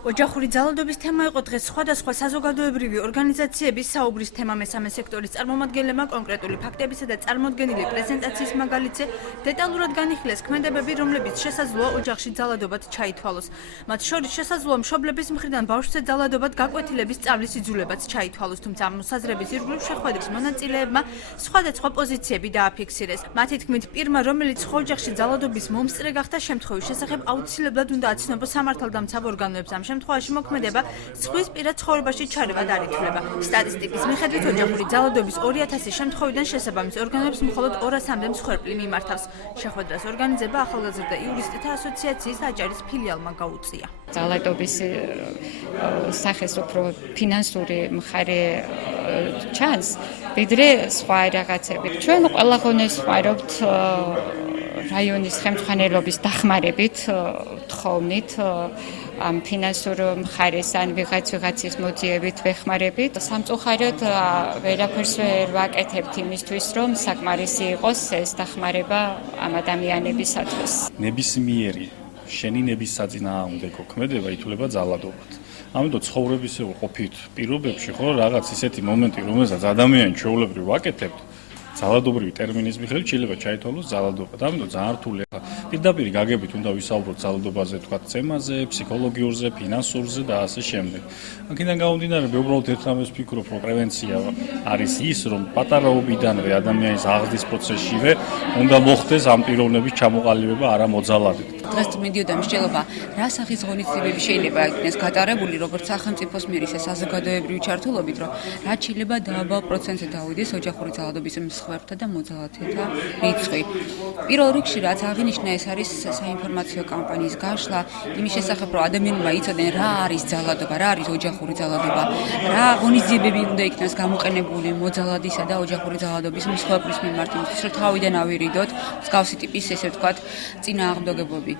ოჯახური ძალადობის თემა იყო დღეს სხვადასხვა საზოგადოებრივი ორგანიზაციების საუბრის თემა მესამე სექტორის წარმომადგენლებმა კონკრეტული ფაქტებისა და წარმოდგენილი პრეზენტაციის მაგალითზე დეტალურად განიხილეს ქმედებები, რომლებიც შესაძლოა ოჯახში ძალადობად ჩაითვალოს. მათ შორის შესაძლოა მშობლების მხრიდან ბავშვზე ძალადობად გაკვეთილების სწავლის იძულებაც ჩაითვალოს, თუმცა ამ მოსაზრების ირგვლივ შეხვედრის მონაწილეებმა სხვადასხვა პოზიციები დააფიქსირეს. მათი თქმით, პირმა, რომელიც სხვა ოჯახში ძალადობის მომსწრე გახდა, შემთხვევის შესახებ აუცილებლად უნდა აცნობს სამართალდამცავ ორგანოებს. ამ შემთხვევაში მოქმედება სხვის პირად ცხოვრებაში ჩარევა არ ითვლება. სტატისტიკის მიხედვით ოჯახური ძალადობის 2000 შემთხვევიდან შესაბამის ორგანოებს მხოლოდ 200-მდე მსხვერპლი მიმართავს. შეხვედრას ორგანიზება ახალგაზრდა იურისტთა ასოციაციის აჭარის ფილიალმა გაუწია. ძალადობის სახეს უფრო ფინანსური მხარე ჩანს, ვიდრე სხვა რაღაცები. ჩვენ ყველა ხონეს ვაირობთ რაიონის ხელმძღვანელობის დახმარებით, თხოვნით ამ ფინანსურ მხარეს ან ვიღაცის მოძიებით ვეხმარებით. სამწუხაროდ ვერაფერს ვერ ვაკეთებთ იმისთვის, რომ საკმარისი იყოს ეს დახმარება ამ ადამიანებისათვის. ნებისმიერი შენი ნების საწინააღმდეგო ქმედება ითვლება ძალადობად. ამიტომ ცხოვრების ყოფით პირობებში ხო რაღაც ისეთი მომენტი, რომელსაც ადამიანი ჩვეულებრივ ვაკეთებთ, ძალადობრივი ტერმინის მიხედვით შეიძლება ჩაითვალოს ძალადობა. ამიტომ ძალიან რთულია. პირდაპირ გაგებით უნდა ვისაუბროთ ძალადობაზე, თქვა წემაზე, ფსიქოლოგიურზე, ფინანსურზე და ასე შემდეგ. აქედან გამომდინარე, მე უბრალოდ ერთ რამეს ვფიქრობ, რომ პრევენცია არის ის, რომ პატარაობიდანვე ადამიანის აღზრდის პროცესშივე უნდა მოხდეს ამ პიროვნების ჩამოყალიბება არა მოძალადით. დღეს მიდიოდა მსჯელობა, რა სახის ღონისძიებები შეიძლება იქნეს გატარებული, როგორც სახელმწიფოს მიერ ისე საზოგადოებრივი ჩართულობით, რომ რაც შეიძლება დააბალ პროცენტზე დავიდეს ოჯახური ძალადობის მსხვერპთა და მოძალადეთა რიცხვი. პირველ რიგში რაც აღინიშნა, ეს არის საინფორმაციო კამპანიის გაშლა იმის შესახებ, რომ ადამიანებმა იცოდნენ რა არის ძალადობა, რა არის ოჯახური ძალადობა, რა ღონისძიებები უნდა იქნას გამოყენებული მოძალადისა და ოჯახური ძალადობის მსხვერპლის მიმართ, იმისთვის რომ თავიდან ავირიდოთ მსგავსი ტიპის ესე ვთქვათ წინააღმდეგობები.